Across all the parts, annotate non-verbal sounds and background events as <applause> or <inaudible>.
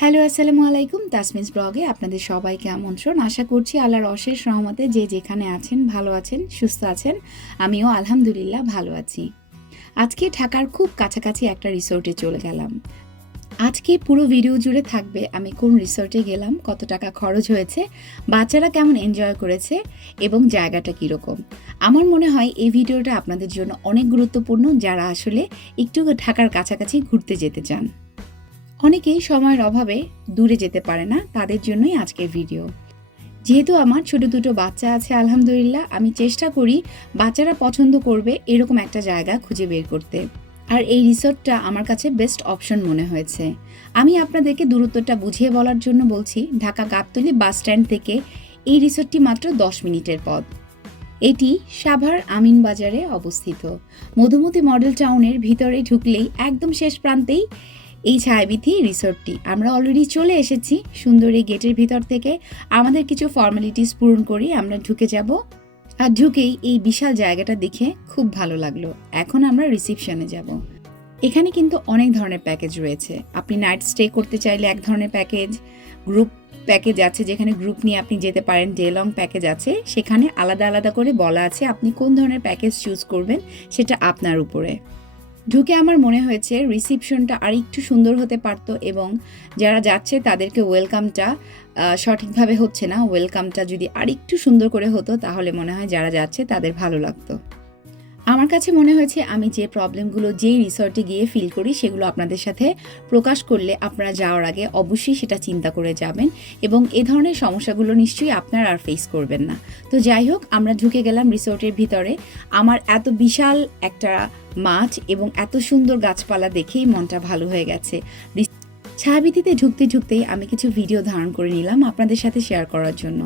Hello, আসসালামু আলাইকুম। তাসমিনস ব্লগে আপনাদের সবাইকে আমন্ত্রণ। আশা করছি আল্লাহর অশেষ রহমতে যে যেখানে আছেন, ভালো আছেন, সুস্থ আছেন, আমিও আলহামদুলিল্লাহ ভালো আছি। আজকে ঢাকার খুব কাছাকাছি একটা রিসোর্টে চলে গেলাম। আজকে পুরো ভিডিও জুড়ে থাকবে আমি কোন রিসোর্টে গেলাম, কত টাকা খরচ হয়েছে, বাচ্চারা কেমন এনজয় করেছে এবং জায়গাটা কীরকম। আমার মনে হয় এই ভিডিওটা আপনাদের জন্য অনেক গুরুত্বপূর্ণ যারা আসলে একটু ঢাকার কাছাকাছি ঘুরতে যেতে চান। অনেকেই সময়ের অভাবে দূরে যেতে পারে না তাদের জন্যই আজকের ভিডিও। যেহেতু আমার ছোট দুটো বাচ্চা আছে, আলহামদুলিল্লাহ, আমি চেষ্টা করি বাচ্চারা পছন্দ করবে এরকম একটা জায়গা খুঁজে বের করতে। আর এই রিসোর্টটা আমার কাছে বেস্ট অপশন মনে হয়েছে। আমি আপনাদেরকে দূরত্বটা বুঝিয়ে বলার জন্য বলছি, ঢাকা গাবতলি বাস স্ট্যান্ড থেকে এই রিসোর্টটি মাত্র দশ মিনিটের পথ। এটি সাভার আমিন বাজারে অবস্থিত। মধুমতি মডেল টাউনের ভিতরে ঢুকলেই একদম শেষ প্রান্তেই এই ছায়াবিথি রিসোর্টটি। আমরা অলরেডি চলে এসেছি সুন্দর এই গেটের ভিতর থেকে। আমাদের কিছু ফর্মালিটিস পূরণ করি, আমরা ঢুকে যাব। আর ঢুকেই এই বিশাল জায়গাটা দেখে খুব ভালো লাগল। এখন আমরা রিসিপশনে যাব। এখানে কিন্তু অনেক ধরনের প্যাকেজ রয়েছে। আপনি নাইট স্টে করতে চাইলে এক ধরনের প্যাকেজ গ্রুপ প্যাকেজ আছে যেখানে গ্রুপ নিয়ে আপনি যেতে পারেন ডে লং প্যাকেজ আছে। সেখানে আলাদা আলাদা করে বলা আছে আপনি কোন ধরনের প্যাকেজ চুজ করবেন, সেটা আপনার উপরে। ঢুকে আমার মনে হয়েছে রিসিপশনটা আর একটু সুন্দর হতে পারত এবং যারা যাচ্ছে তাদেরকে ওয়েলকামটা সঠিকভাবে হচ্ছে না। ওয়েলকামটা যদি আর একটু সুন্দর করে হতো তাহলে মনে হয় যারা যাচ্ছে তাদের ভালো লাগতো। আমার কাছে মনে হয়েছে আমি যে প্রবলেমগুলো, যেই রিসর্টে গিয়ে ফিল করি, সেগুলো আপনাদের সাথে প্রকাশ করলে আপনারা যাওয়ার আগে অবশ্যই সেটা চিন্তা করে যাবেন এবং এ ধরনের সমস্যাগুলো নিশ্চয়ই আপনারা আর ফেস করবেন না। তো যাই হোক, আমরা ঢুকে গেলাম রিসোর্টের ভিতরে। আমার এত বিশাল একটা মাছ এবং এত সুন্দর গাছপালা দেখেই মনটা ভালো হয়ে গেছে। ছায়াবিতিতে ঢুকতে ঢুকতেই আমি কিছু ভিডিও ধারণ করে নিলাম আপনাদের সাথে শেয়ার করার জন্য।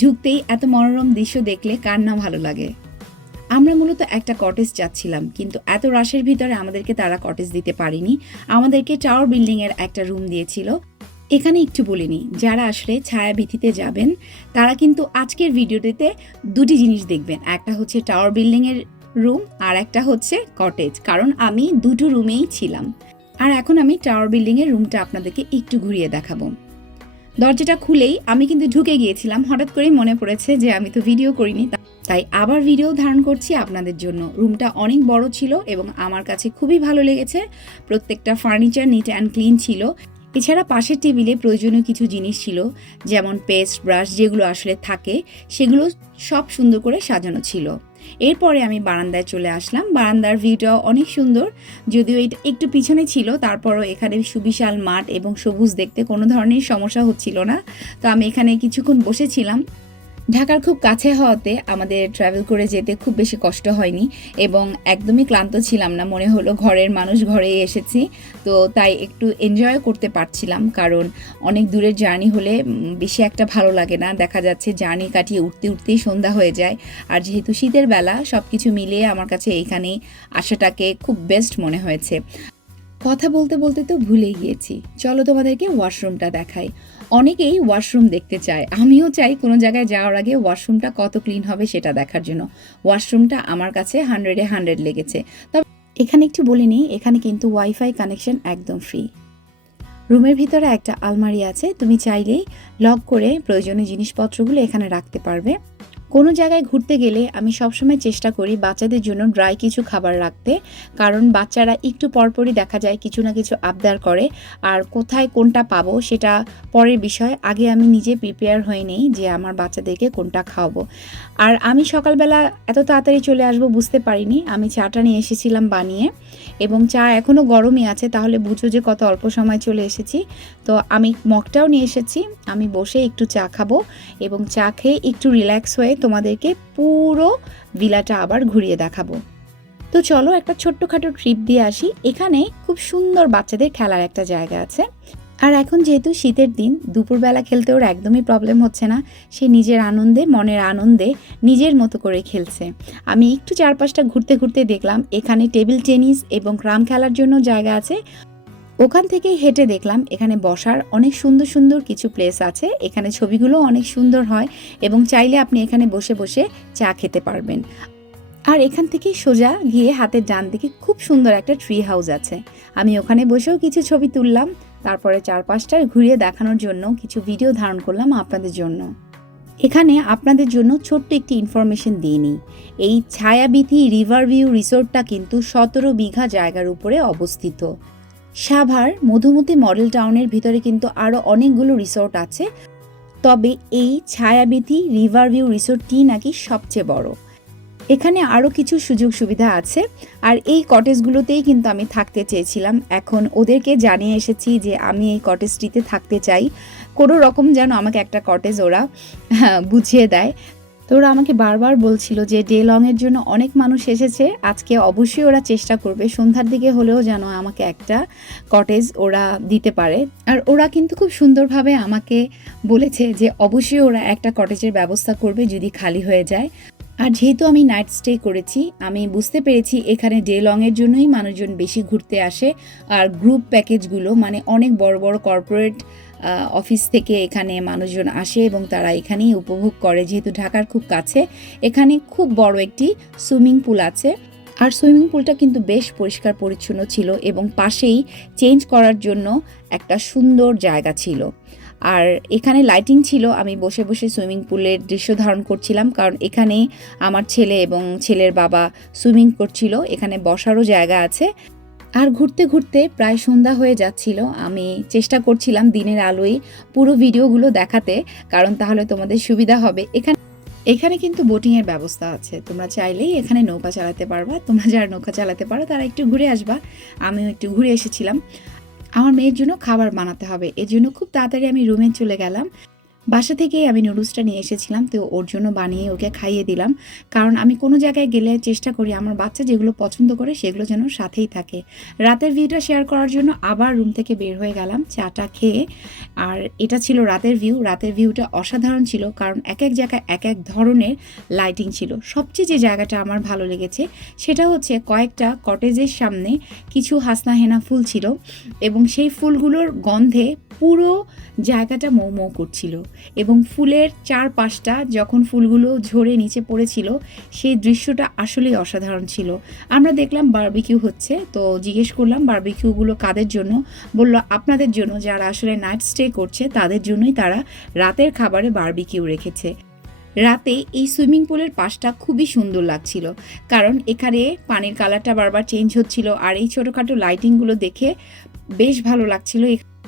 ঢুকতেই এত মনোরম দৃশ্য দেখলে কার না ভালো লাগে? আমরা মূলত একটা কটেজ চাচ্ছিলাম, কিন্তু এত রাশের ভিতরে আমাদেরকে তারা কটেজ দিতে পারেনি। আমাদেরকে টাওয়ার বিল্ডিং এর একটা রুম দিয়েছিল। এখানে একটু বলিনি যারা আসলে ছায়াবিথিতে যাবেন, তারা কিন্তু আজকের ভিডিওটিতে দুটি জিনিস দেখবেন। একটা হচ্ছে টাওয়ার বিল্ডিং এর রুম আর একটা হচ্ছে কটেজ কারণ আমি দুটো রুমেই ছিলাম। আর এখন আমি টাওয়ার বিল্ডিং এর রুমটা আপনাদেরকে একটু ঘুরিয়ে দেখাবো। দরজাটা খুলেই আমি কিন্তু ঢুকে গিয়েছিলাম, হঠাৎ করেই মনে পড়েছে যে আমি তো ভিডিও করিনি তাই আবার ভিডিও ধারণ করছি আপনাদের জন্য। রুমটা অনেক বড় ছিল এবং আমার কাছে খুবই ভালো লেগেছে। প্রত্যেকটা ফার্নিচার নিট অ্যান্ড ক্লিন ছিল। এছাড়া পাশের টেবিলে প্রয়োজনীয় কিছু জিনিস ছিল, যেমন পেস্ট ব্রাশ যেগুলো আসলে থাকে, সেগুলো সব সুন্দর করে সাজানো ছিল। এরপরে আমি বারান্দায় চলে আসলাম। বারান্দার ভিউটাও অনেক সুন্দর। যদিও এটা একটু পিছনে ছিল, তারপরও এখানে সুবিশাল মাঠ এবং সবুজ দেখতে কোনো ধরনের সমস্যা হচ্ছিল না। তো আমি এখানে কিছুক্ষণ বসেছিলাম। ঢাকার খুব কাছে হওয়াতে আমাদের ট্রাভেল করে যেতে খুব বেশি কষ্ট হয়নি এবং একদমই ক্লান্ত ছিলাম না। মনে হলো ঘরের মানুষ ঘরেই এসেছি। তো তাই একটু এনজয় করতে পারছিলাম কারণ অনেক দূরের জার্নি হলে বেশি একটা ভালো লাগে না। দেখা যাচ্ছে জার্নি কাটিয়ে উঠতে উঠতেই সন্ধ্যা হয়ে যায়। আর যেহেতু শীতের বেলা সব কিছু মিলিয়ে আমার কাছে এইখানে আসাটাকে খুব বেস্ট মনে হয়েছে। কথা বলতে বলতে তো ভুলে গিয়েছি। চলো তোমাদেরকে ওয়াশরুমটা দেখাই। অনেকেই ওয়াশরুম দেখতে চায়। আমিও চাই কোনো জায়গায় যাওয়ার আগে ওয়াশরুমটা কত ক্লিন হবে সেটা দেখার জন্য। ওয়াশরুমটা আমার কাছে হান্ড্রেডে হান্ড্রেড লেগেছে। তবে এখানে একটু বলে নিই, এখানে কিন্তু ওয়াইফাই কানেকশন একদম ফ্রি রুমের ভিতরে একটা আলমারি আছে, তুমি চাইলেই লক করে প্রয়োজনীয় জিনিসপত্রগুলো এখানে রাখতে পারবে। কোনো জায়গায় ঘুরতে গেলে আমি সবসময় চেষ্টা করি বাচ্চাদের জন্য ড্রাই কিছু খাবার রাখতে। কারণ বাচ্চারা একটু পরপরই দেখা যায় কিছু না কিছু আবদার করে। আর কোথায় কোনটা পাবো সেটা পরের বিষয়। আগে আমি নিজে প্রিপেয়ার হয়ে নেই যে আমার বাচ্চাদেরকে কোনটা খাওয়াবো। আর আমি সকালবেলা এত তাড়াতাড়ি চলে আসব বুঝতে পারিনি। আমি চাটা নিয়ে এসেছিলাম বানিয়ে। এবং চা এখনও গরমই আছে, তাহলে বুঝো যে কত অল্প সময় চলে এসেছি। তো আমি মগটাও নিয়ে এসেছি, আমি বসে একটু চা খাব এবং চা খেয়ে একটু রিল্যাক্স হয়ে তোমাদেরকে পুরো ভিলাটা আবার ঘুরিয়ে দেখাবো। তো চলো একটা ছোট্টখাটো ট্রিপ দিয়ে আসি, এখানে খুব সুন্দর বাচ্চাদের খেলার একটা জায়গা আছে। আর এখন যেহেতু শীতের দিন, দুপুরবেলা খেলতে ওর একদমই প্রবলেম হচ্ছে না। সে নিজের আনন্দে, মনের আনন্দে নিজের মতো করে খেলছে। আমি একটু চারপাশটা ঘুরতে ঘুরতে দেখলাম, এখানে টেবিল টেনিস এবং ক্রাম খেলার জন্য জায়গা আছে। ওখান থেকেই হেঁটে দেখলাম, এখানে বসার অনেক সুন্দর সুন্দর কিছু প্লেস আছে। এখানে ছবিগুলো অনেক সুন্দর হয় এবং চাইলে আপনি এখানে বসে বসে চা খেতে পারবেন। আর এখান থেকে সোজা গিয়ে হাতের ডান দিকে খুব সুন্দর একটা ট্রি হাউস আছে। আমি ওখানে বসেও কিছু ছবি তুললাম, তারপরে চারপাশটা ঘুরিয়ে দেখানোর জন্য কিছু ভিডিও ধারণ করলাম আপনাদের জন্য। এখানে আপনাদের জন্য ছোট্ট একটি ইনফরমেশন দিয়ে নিই। এই ছায়াবিথি রিভার ভিউ রিসোর্টটা কিন্তু সতেরো বিঘা জায়গার উপরে অবস্থিত। সাভার, মধুমতি মডেল টাউনের ভিতরে কিন্তু আরও অনেকগুলো রিসোর্ট আছে। তবে এই ছায়াবিথি রিভার ভিউ রিসোর্টটি নাকি সবচেয়ে বড়। এখানে আরও কিছু সুযোগ সুবিধা আছে। আর এই কটেজগুলোতেই কিন্তু আমি থাকতে চেয়েছিলাম। এখন ওদেরকে জানিয়ে এসেছি যে আমি এই কটেজটিতে থাকতে চাই। কোনো রকম যেন আমাকে একটা কটেজ ওরা হ্যাঁ, বুঝিয়ে দেয়। তো ওরা আমাকে বারবার বলছিল যে ডে লংয়ের জন্য অনেক মানুষ এসেছে। আজকে অবশ্যই ওরা চেষ্টা করবে। সন্ধ্যার দিকে হলেও যেন আমাকে একটা কটেজ ওরা দিতে পারে। আর ওরা কিন্তু খুব সুন্দরভাবে আমাকে বলেছে যে অবশ্যই ওরা একটা কটেজের ব্যবস্থা করবে যদি খালি হয়ে যায়। আর যেহেতু আমি নাইট স্টে করেছি, আমি বুঝতে পেরেছি এখানে ডে লংয়ের জন্যই মানুষজন বেশি ঘুরতে আসে। আর গ্রুপ প্যাকেজগুলো মানে অনেক বড় বড় কর্পোরেট অফিস থেকে এখানে মানুষজন আসে এবং তারা এখানেই উপভোগ করে। যেহেতু ঢাকার খুব কাছে, এখানে খুব বড় একটি সুইমিং পুল আছে। আর সুইমিং পুলটা কিন্তু বেশ পরিষ্কার পরিচ্ছন্ন ছিল এবং পাশেই চেঞ্জ করার জন্য একটা সুন্দর জায়গা ছিল। আর এখানে লাইটিং ছিল, আমি বসে বসে সুইমিং পুলের দৃশ্য ধারণ করছিলাম, কারণ এখানে আমার ছেলে এবং ছেলের বাবা সুইমিং করছিল, এখানে বসারও জায়গা আছে। আর ঘুরতে ঘুরতে প্রায় সন্ধ্যা হয়ে যাচ্ছিল, আমি চেষ্টা করছিলাম দিনের আলোয় পুরো ভিডিওগুলো দেখাতে, কারণ তাহলে তোমাদের সুবিধা হবে। এখানে এখানে কিন্তু বোটিংয়ের ব্যবস্থা আছে, তোমরা চাইলেই এখানে নৌকা চালাতে পারবা, তোমরা যারা নৌকা চালাতে পারো তারা একটু ঘুরে আসবা। আমিও একটু ঘুরে এসেছিলাম। আমার মেয়ের জন্য খাবার বানাতে হবে। এর জন্য খুব তাড়াতাড়ি আমি রুমে চলে গেলাম। বাসা থেকেই আমি নুডলসটা নিয়ে এসেছিলাম, তো ওর জন্য বানিয়ে ওকে খাইয়ে দিলাম। কারণ আমি কোনো জায়গায় গেলে চেষ্টা করি, আমার বাচ্চা যেগুলো পছন্দ করে সেগুলো যেন সাথেই থাকে। রাতের ভিউটা শেয়ার করার জন্য আবার রুম থেকে বের হয়ে গেলাম, চাটা খেয়ে। আর এটা ছিল রাতের ভিউ রাতের ভিউটা অসাধারণ ছিল, কারণ এক এক জায়গায় এক এক ধরনের লাইটিং ছিল। সবচেয়ে যে জায়গাটা আমার ভালো লেগেছে, সেটা হচ্ছে কয়েকটা কটেজের সামনে কিছু হাসনা হেনা ফুল ছিল এবং সেই ফুলগুলোর গন্ধে পুরো জায়গাটা মৌ মৌ করছিল। এবং ফুলের চারপাশটা যখন ফুলগুলো ঝরে নিচে পড়েছিল, সেই দৃশ্যটা আসলেই অসাধারণ ছিল। আমরা দেখলাম বারবিকিউ হচ্ছে, তো জিজ্ঞেস করলাম বার্বিকিউগুলো কাদের জন্য? বলল, আপনাদের জন্য। যারা আসলে নাইট স্টে করছে, তাদের জন্যই তারা রাতের খাবারে বারবিকিউ রেখেছে। রাতে এই সুইমিং পুলের পাশটা খুবই সুন্দর লাগছিল, কারণ এখানে পানির কালারটা বারবার চেঞ্জ হচ্ছিল, আর এই ছোটোখাটো লাইটিংগুলো দেখে বেশ ভালো লাগছিল।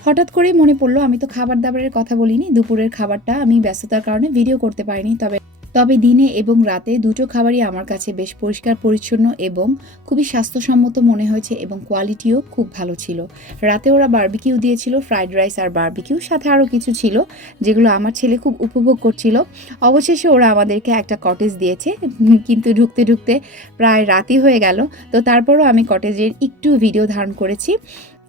হঠাৎ করে মনে পড়ল, আমি তো খাবার দাবারের কথা বলিনি, দুপুরের খাবারটা আমি ব্যস্ততার কারণে ভিডিও করতে পারিনি। তবে তবে দিনে এবং রাতে দুটো খাবারই আমার কাছে বেশ পরিষ্কার, পরিচ্ছন্ন এবং খুবই স্বাস্থ্যসম্মত মনে হয়েছে এবং কোয়ালিটিও খুব ভালো ছিল। রাতে ওরা বারবিকিউ দিয়েছিল ফ্রাইড রাইস আর বারবিকিউ সাথে আরও কিছু ছিল, যেগুলো আমার ছেলে খুব উপভোগ করছিল। অবশেষে ওরা আমাদেরকে একটা কটেজ দিয়েছে, কিন্তু ঢুকতে ঢুকতে প্রায় রাতই হয়ে গেল। তো তারপরও আমি কটেজের একটু ভিডিও ধারণ করেছি।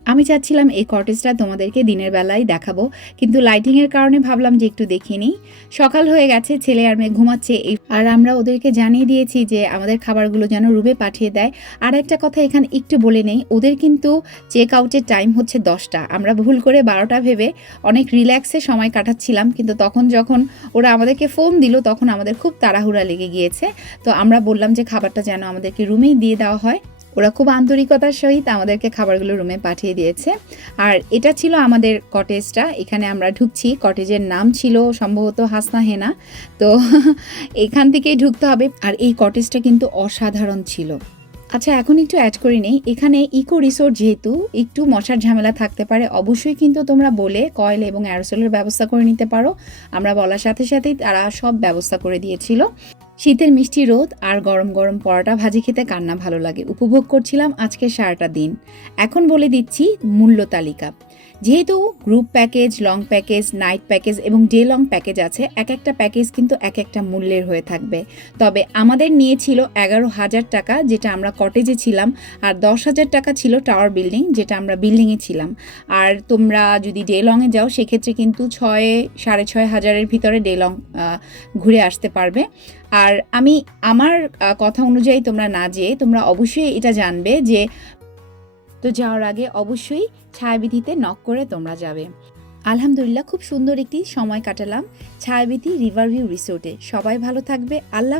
আমি চাচ্ছিলাম এই কটেজটা তোমাদেরকে দিনের বেলায় দেখাবো, কিন্তু লাইটিংয়ের কারণে ভাবলাম যে একটু দেখিয়ে নিই। সকাল হয়ে গেছে, ছেলে আর মেয়ে ঘুমাচ্ছে, এই- আর আমরা ওদেরকে জানিয়ে দিয়েছি যে আমাদের খাবারগুলো যেন রুমে পাঠিয়ে দেয়। আর একটা কথা এখানে একটু বলে নেই, ওদের কিন্তু চেক আউটের টাইম হচ্ছে দশটা। আমরা ভুল করে বারোটা ভেবে অনেক রিল্যাক্সে সময় কাটাচ্ছিলাম, কিন্তু তখন যখন ওরা আমাদেরকে ফোন দিল, তখন আমাদের খুব তাড়াহুড়া লেগে গিয়েছে। তো আমরা বললাম যে খাবারটা যেন আমাদেরকে রুমেই দিয়ে দেওয়া হয়। ওরা খুব আন্তরিকতার সহিত আমাদেরকে খাবারগুলো রুমে পাঠিয়ে দিয়েছে। আর এটা ছিল আমাদের কটেজটা এখানে আমরা ঢুকছি। কটেজের নাম ছিল সম্ভবত হাসনা হেনা। তো <laughs> এখান থেকেই ঢুকতে হবে। আর এই কটেজটা কিন্তু অসাধারণ ছিল। আচ্ছা এখন একটু অ্যাড করে নেই। এখানে ইকো রিসোর্ট যেহেতু, একটু মশার ঝামেলা থাকতে পারে। অবশ্যই কিন্তু তোমরা বলে কয়েল এবং অ্যারোসোলের ব্যবস্থা করে নিতে পারো। আমরা বলার সাথে সাথেই তারা সব ব্যবস্থা করে দিয়েছিল। শীতের মিষ্টি রোদ আর গরম গরম পরোটা ভাজি খেতে কান্না ভালো লাগে। উপভোগ করছিলাম আজকে সারাটা দিন। এখন বলে দিচ্ছি মূল্য তালিকা। যেহেতু group package long package night package এবং ডে লং প্যাকেজ আছে, এক একটা প্যাকেজ কিন্তু এক একটা মূল্যের হয়ে থাকবে। তবে আমাদের নিয়েছিল এগারো হাজার টাকা, যেটা আমরা কটেজে ছিলাম, আর দশ হাজার টাকা ছিল টাওয়ার বিল্ডিং যেটা আমরা বিল্ডিংয়ে ছিলাম। আর তোমরা যদি ডে লংয়ে যাও, সেক্ষেত্রে কিন্তু ছয়, সাড়ে ছয় হাজারের ভিতরে ডে লং ঘুরে আসতে পারবে। আর আমি, আমার কথা অনুযায়ী তোমরা না যেয়ে, তোমরা অবশ্যই এটা জানবে যে তো যাওয়ার আগে অবশ্যই ছায়াবিধিতে নক করে তোমরা যাবে। আলহামদুলিল্লাহ, খুব সুন্দর একটি সময় কাটালাম ছায়াবিধি রিভার ভিউ রিসোর্টে সবাই ভালো থাকবে, আল্লাহ